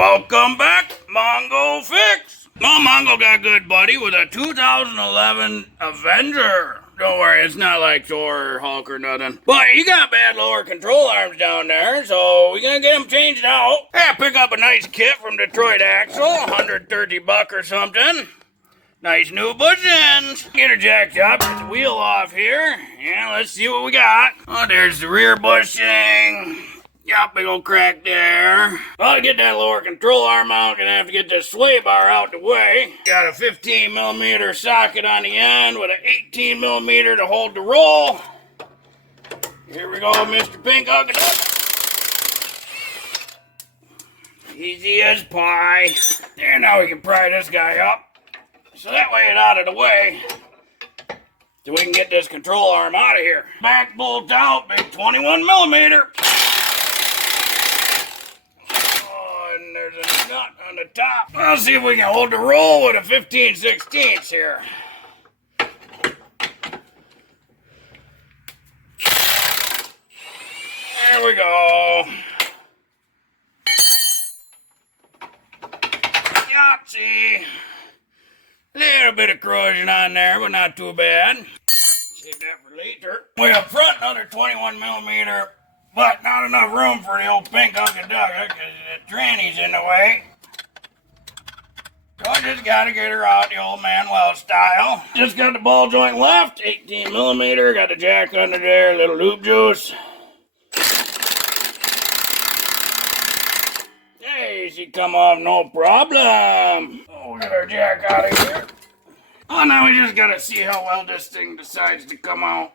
Welcome back, Mongo Fix. Well, Mongo got good, buddy, with a 2011 Avenger. Don't worry, it's not like Thor or Hulk or nothing. But he got bad lower control arms down there, so we're gonna get him changed out. Yeah, pick up a nice kit from Detroit Axle, $130 or something. Nice new bushings. Get her jacked up, get the wheel off here. Yeah, let's see what we got. Oh, there's the rear bushing. Got big old crack there. Well, to get that lower control arm out, gonna have to get this sway bar out the way. Got a 15mm socket on the end with an 18mm to hold the roll. Here we go, Mr. Pink. Hook it up. Easy as pie. There, now we can pry this guy up. So that way it's out of the way. So we can get this control arm out of here. Back bolt out, big 21mm. There's a nut on the top. Let's see if we can hold the roll with a 15/16 here. There we go. Yahtzee. Little bit of corrosion on there, but not too bad. Save that for later. Way up front, another 21mm. But not enough room for the old pink Uncle Doug because the tranny's in the way. So I just gotta get her out the old Manuel style. Just got the ball joint left, 18mm. Got the jack under there, little loop juice. Hey, she come off no problem. Oh, we got our jack out of here. Oh, now we just gotta see how well this thing decides to come out.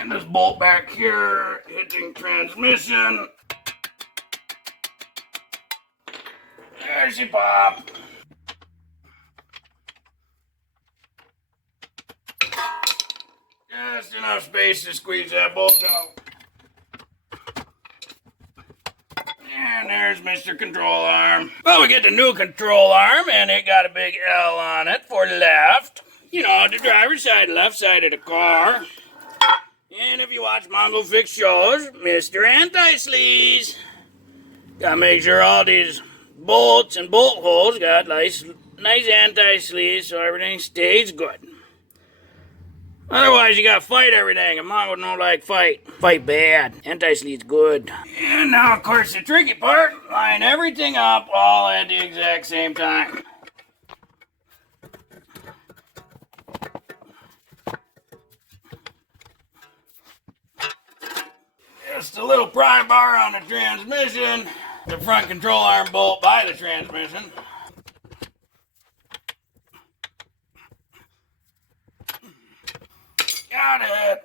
And this bolt back here, hitching transmission. There she popped. Just enough space to squeeze that bolt out. And there's Mr. Control Arm. Well, we get the new control arm, and it got a big L on it for left. You know, the driver's side, left side of the car. And if you watch Mongo Fix shows, Mr. Anti-Sleaze. Gotta make sure all these bolts and bolt holes got nice anti-sleaze so everything stays good. Otherwise, you gotta fight everything, and Mongo don't like fight. Fight bad. Anti-sleaze good. And now, of course, the tricky part, line everything up all at the exact same time. Just a little pry bar on the transmission. The front control arm bolt by the transmission. Got it.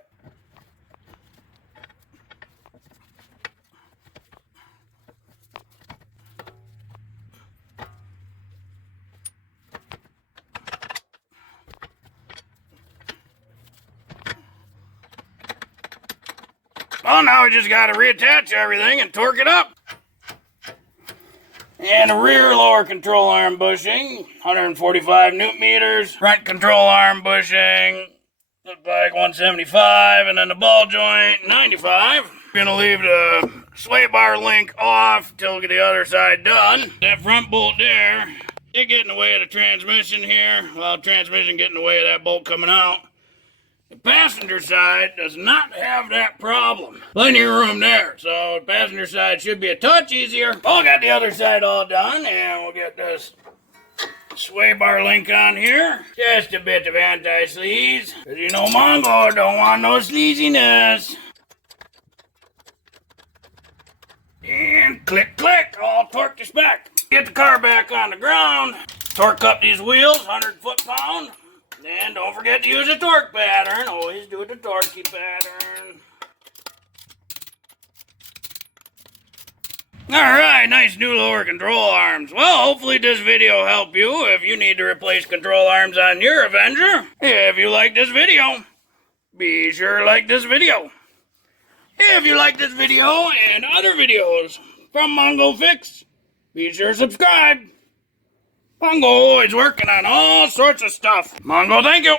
Well, now we just got to reattach everything and torque it up. And the rear lower control arm bushing, 145 newton meters. Front control arm bushing, look like 175. And then the ball joint, 95. Gonna leave the sway bar link off till we get the other side done. That front bolt there, it get in the way of the transmission here. Well, transmission getting in the way of that bolt coming out. The passenger side does not have that problem. Plenty of room there, so the passenger side should be a touch easier. Oh, got the other side all done, and we'll get this sway bar link on here. Just a bit of anti-sleaze, because you know Mongo don't want no sleaziness. And click, click, all torqued to spec. Get the car back on the ground, torque up these wheels, 100 foot-pound. And don't forget to use a torque pattern. Always do the torquey pattern. Alright, nice new lower control arms. Well, hopefully this video helped you if you need to replace control arms on your Avenger. If you like this video, be sure to like this video. If you like this video and other videos from Mongo Fix, be sure to subscribe. Mongo always working on all sorts of stuff. Mongo, thank you.